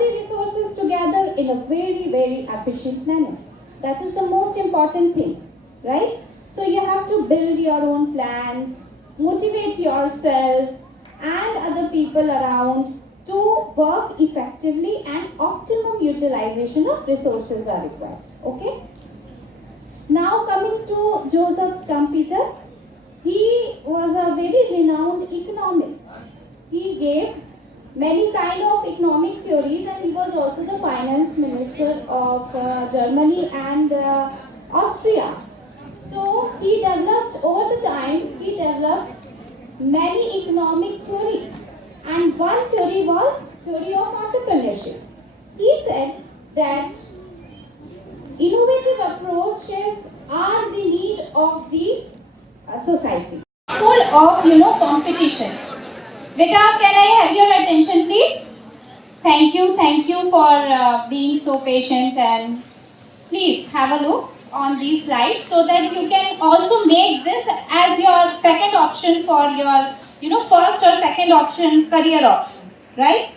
the resources together in a very, very efficient manner. That is the most important thing, right? So you have to build your own plans, motivate yourself and other people around to work effectively, and optimum utilization of resources are required. Okay? Now coming to Joseph Schumpeter, he was a very renowned economist. He gave many kind of economic theories, and he was also the finance minister of Germany and Austria. So he developed, over the time, he developed many economic theories, and one theory was theory of entrepreneurship. He said that innovative approaches are the need of the society. Full of competition. Beta, can I have your attention, please? Thank you for being so patient, and please have a look on these slides so that you can also make this as your second option for your first or second option career option, right?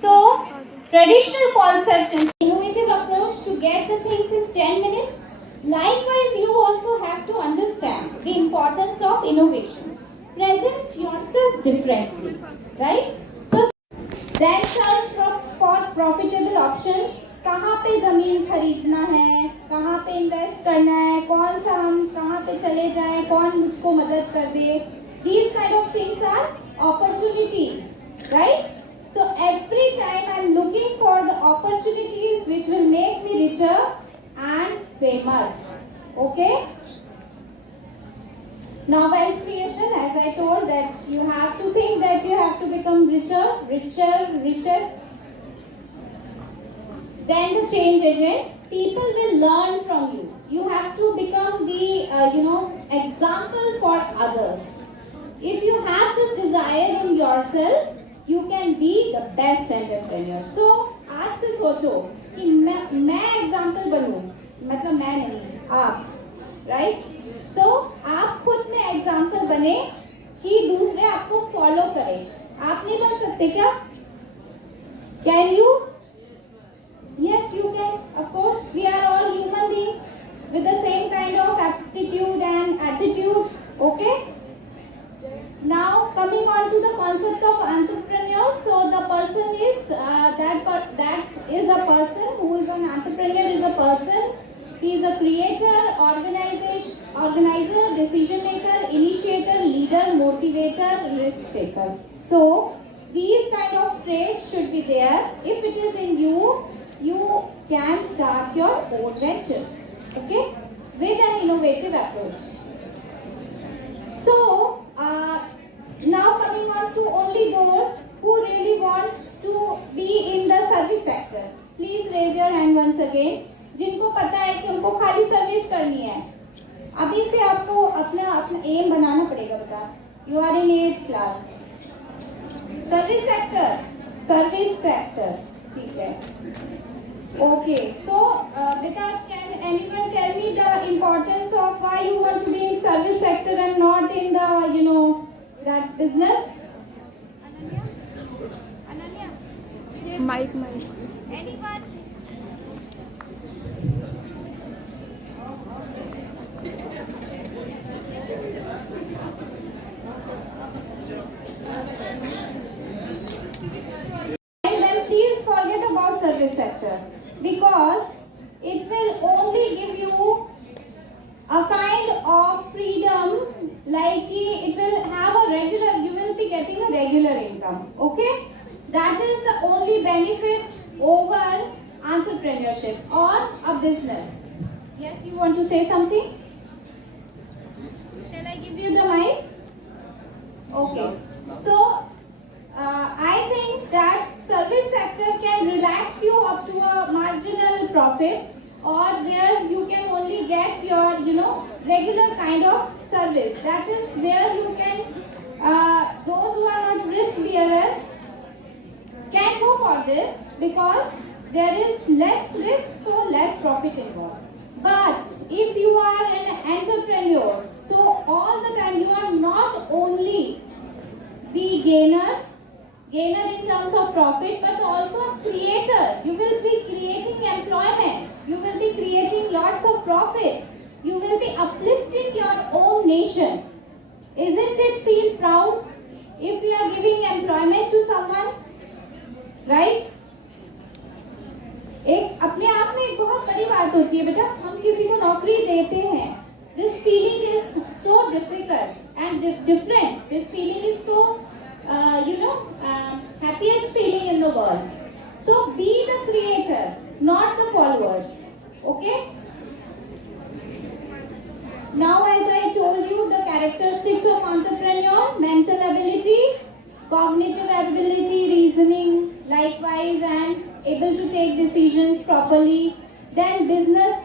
So traditional concept is innovative approach to get the things in 10 minutes. Likewise, you also have to understand the importance of innovation. Present yourself differently, right? So then search for profitable options. कहाँ पे ज़मीन खरीदना है, कहाँ पे invest करना है, कौन सा हम कहाँ पे चले जाएं, कौन मुझको मदद कर दे. These kind of things are opportunities, right? So every time I am looking for the opportunities which will make me richer and famous. Okay? Now wealth creation, as I told, that you have to think that you have to become richest. Then the change agent, people will learn from you. You have to become the example for others. If you have this desire in yourself, you can be the best entrepreneur. So आज से सोचो कि मैं example बनूं, मतलब मैं नहीं, आप, right? So आप खुद में example बने कि दूसरे आपको follow करें. आप नहीं बन सकते क्या? Can you? Yes, you can. Of course, we are all human beings with the same kind of aptitude and attitude. Okay? Now, coming on to the concept of entrepreneur. So, the person is that is a person who is an entrepreneur. Is a person. He is a creator, organizer, decision maker, initiator, leader, motivator, risk taker. So, these kind of traits should be there. If it is in you, you can start your own ventures, okay, with an innovative approach. So, now coming on to only those who really want to be in the service sector. Please raise your hand once again. जिनको पता है कि उनको खाली service करनी है, अभी से आपको अपना एम बनाना पड़ेगा. बता, you are in 8th class. Service sector, ठीक है. Okay, so beta, can anyone tell me the importance of why you want to be in service sector and not in the that business? Ananya? Yes. Mike. Anyone? And then please forget about service sector, because it will only give you a kind of freedom, like it will have a regular, you will be getting a regular income, okay? That is the only benefit over entrepreneurship or a business. Yes, you want to say something? Shall I give you the mic? Okay. So, I think that service sector can relax you up to a marginal profit, or where you can only get your, regular kind of service. That is where you can, those who are not risk bearer can go for this, because there is less risk, so less profit involved. But if you are an entrepreneur, so all the time you are not only the gainer, gainer in terms of profit, but also a creator. You will be creating employment. You will be creating lots of profit. You will be uplifting your own nation. Isn't it feel proud if we are giving employment to someone? Right? एक अपने आप में एक बहुत बड़ी बात होती है बेटा, हम किसी को नौकरी देते हैं. This feeling is so difficult and different. This feeling is so, happiest feeling in the world. So be the creator, not the followers. Okay? Now, as I told you, the characteristics of entrepreneur: mental ability, cognitive ability, reasoning, likewise, and able to take decisions properly. Then business